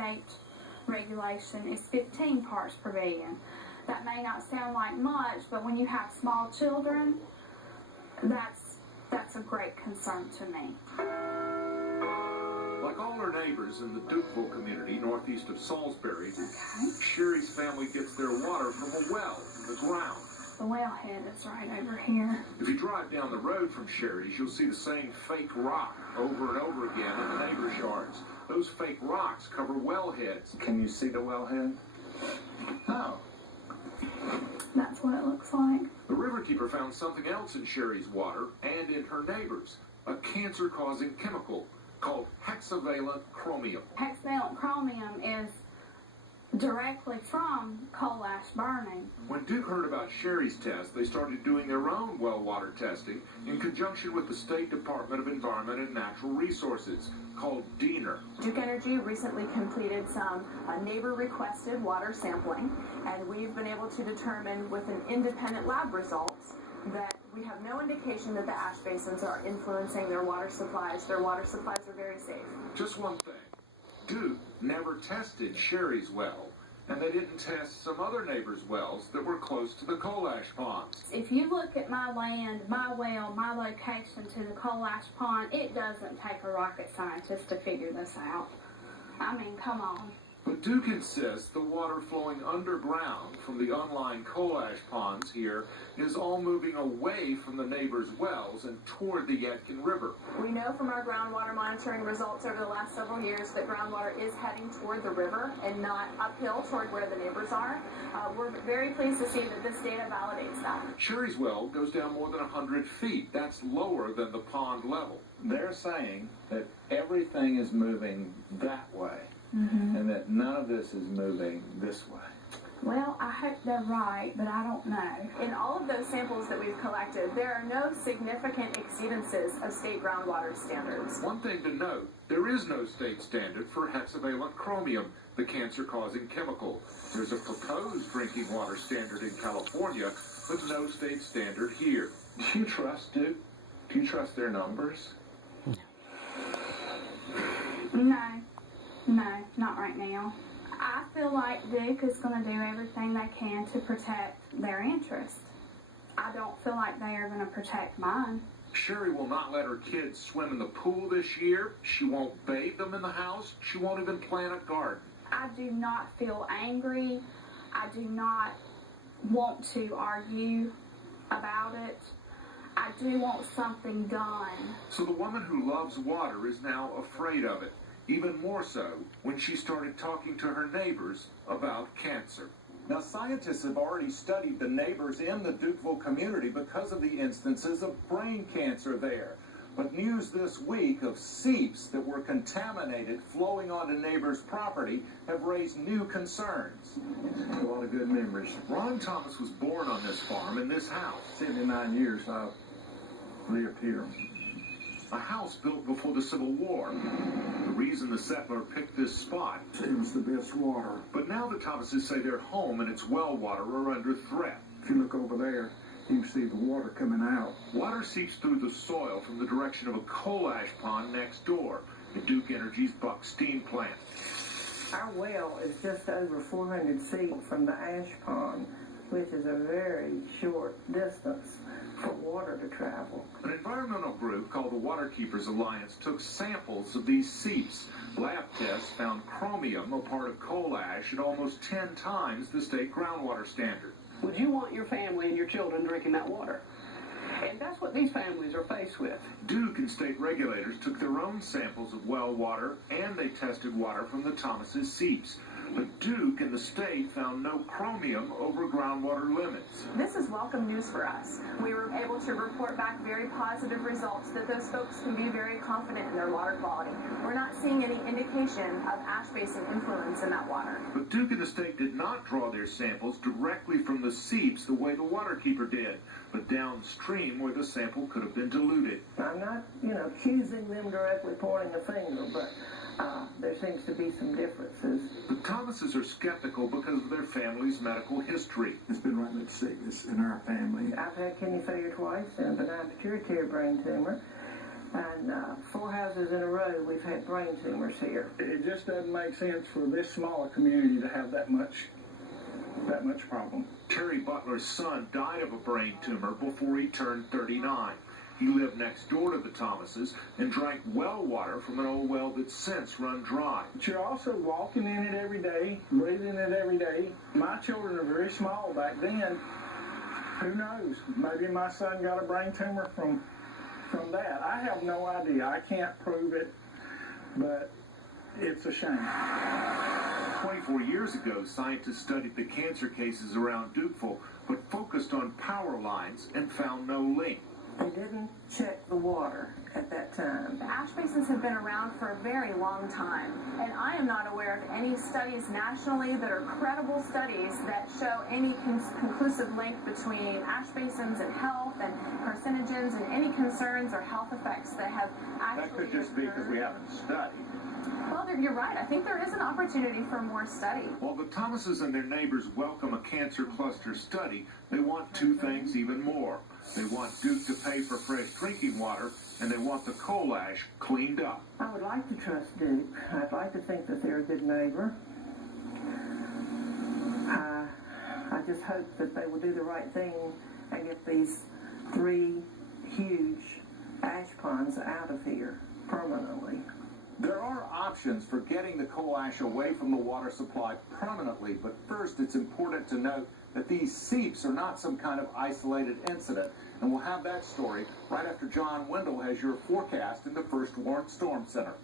state regulation is 15 parts per billion. That may not sound like much, but when you have small children, that's a great concern to me. Like all her neighbors in the Dukeville community northeast of Salisbury, Sherry's family gets their water from a well in the ground. The wellhead is right over here. If you drive down the road from Sherry's, you'll see the same fake rock over and over again in the neighbors' yards. Those fake rocks cover wellheads. Can you see the wellhead? Oh. That's what it looks like. The riverkeeper found something else in Sherry's water and in her neighbors, a cancer-causing chemical called hexavalent chromium. Hexavalent chromium is directly from coal ash burning. When Duke heard about Sherry's test, they started doing their own well water testing in conjunction with the State Department of Environment and Natural Resources, called DENR. Duke Energy recently completed some neighbor-requested water sampling, and we've been able to determine with an independent lab results that we have no indication that the ash basins are influencing their water supplies. Their water supplies are very safe. Just one thing. Duke never tested Sherry's well, and they didn't test some other neighbors' wells that were close to the coal ash ponds. If you look at my land, my well, my location to the coal ash pond, it doesn't take a rocket scientist to figure this out. I mean, come on. But Duke insists the water flowing underground from the unlined coal ash ponds here is all moving away from the neighbors' wells and toward the Yadkin River. We know from our groundwater monitoring results over the last several years that groundwater is heading toward the river and not uphill toward where the neighbors are. We're very pleased to see that this data validates that. Sherry's well goes down more than 100 feet. That's lower than the pond level. They're saying that everything is moving that way. Mm-hmm. And that none of this is moving this way. Well, I hope they're right, but I don't know. In all of those samples that we've collected, there are no significant exceedances of state groundwater standards. One thing to note, there is no state standard for hexavalent chromium, the cancer-causing chemical. There's a proposed drinking water standard in California, but no state standard here. Do you trust Duke? Do you trust their numbers? No, not right now. I feel like Duke is going to do everything they can to protect their interests. I don't feel like they are going to protect mine. Sherry will not let her kids swim in the pool this year. She won't bathe them in the house. She won't even plant a garden. I do not feel angry. I do not want to argue about it. I do want something done. So the woman who loves water is now afraid of it. Even more so when she started talking to her neighbors about cancer. Now, scientists have already studied the neighbors in the Dukeville community because of the instances of brain cancer there. But news this week of seeps that were contaminated flowing onto neighbors' property have raised new concerns. A lot of good memories. Ron Thomas was born on this farm in this house. 79 years I've lived here. A house built before the Civil War. The reason the settler picked this spot. It was the best water. But now the Thomases say their home and its well water are under threat. If you look over there, you can see the water coming out. Water seeps through the soil from the direction of a coal ash pond next door, the Duke Energy's Buck Steam plant. Our well is just over 400 feet from the ash pond, which is a very short distance for water to travel. An environmental group called the Waterkeepers Alliance took samples of these seeps. Lab tests found chromium, a part of coal ash, at almost 10 times the state groundwater standard. Would you want your family and your children drinking that water? And that's what these families are faced with. Duke and state regulators took their own samples of well water, and they tested water from the Thomases' seeps. But Duke and the state found no chromium over groundwater limits. This is welcome news for us. We were able to report back very positive results that those folks can be very confident in their water quality. We're not seeing any indication of ash basin influence in that water. But Duke and the state did not draw their samples directly from the seeps the way the Waterkeeper did, but downstream where the sample could have been diluted. I'm not, accusing them directly, pointing the finger, but there seems to be some differences. The Thomases are skeptical because of their family's medical history. It's been right with sickness in our family. I've had kidney failure twice and a benign pituitary brain tumor. And 4 houses in a row, we've had brain tumors here. It just doesn't make sense for this smaller community to have that much problem. Terry Butler's son died of a brain tumor before he turned 39. He lived next door to the Thomases and drank well water from an old well that's since run dry. But you're also walking in it every day, breathing it every day. My children are very small back then. Who knows? Maybe my son got a brain tumor from that. I have no idea. I can't prove it, but it's a shame. 24 years ago, scientists studied the cancer cases around Dukeville, but focused on power lines and found no link. They didn't check the water at that time. The ash basins have been around for a very long time, and I am not aware of any studies nationally that are credible studies that show any conclusive link between ash basins and health and carcinogens and any concerns or health effects that have actually That could just be because we haven't studied. Well, you're right. I think there is an opportunity for more study. While the Thomases and their neighbors welcome a cancer cluster study, they want 2 things even more. They want Duke to pay for fresh drinking water, and they want the coal ash cleaned up. I would like to trust Duke. I'd like to think that they're a good neighbor. I just hope that they will do the right thing and get these 3 huge ash ponds out of here permanently. There are options for getting the coal ash away from the water supply permanently, but first it's important to note that these seeps are not some kind of isolated incident. And we'll have that story right after John Wendell has your forecast in the First Warrant Storm Center.